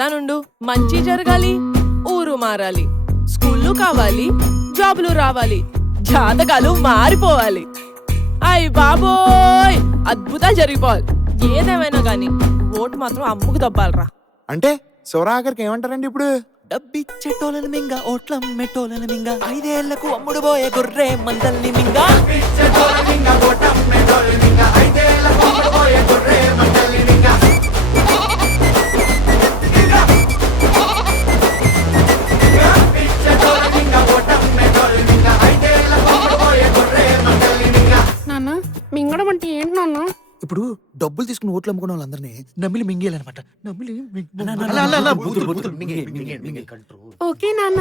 చెప్తానుండు. మంచి జరగాలి, ఊరు మారాలి, స్కూళ్ళు కావాలి, జాబులు రావాలి, జాతకాలు మారిపోవాలి. అయ్ బాబోయ్, అద్భుతాలు జరిగిపోవాలి. ఏదేమైనా గాని ఓటు మాత్రం అమ్ముకు దబ్బాలరా. అంటే శివరాఖరికి ఏమంటారండి ఇప్పుడు? డబ్బిచ్చేటోళ్ళని మింగ ఓట్లం మెట్టోళ్ళని మింగ 5 ఏళ్లకు అమ్ముడు పోయే గొర్రె మందల్ని మింగ. నాన్న మింగడం అంటే ఏంటి నాన్న? ఇప్పుడు డబ్బులు తీసుకుని ఓట్లు అమ్ముకున్న వాళ్ళందరినీ నమ్మిలి మింగేయాలన్నమాట. నమ్మిలి ఓకే నాన్న.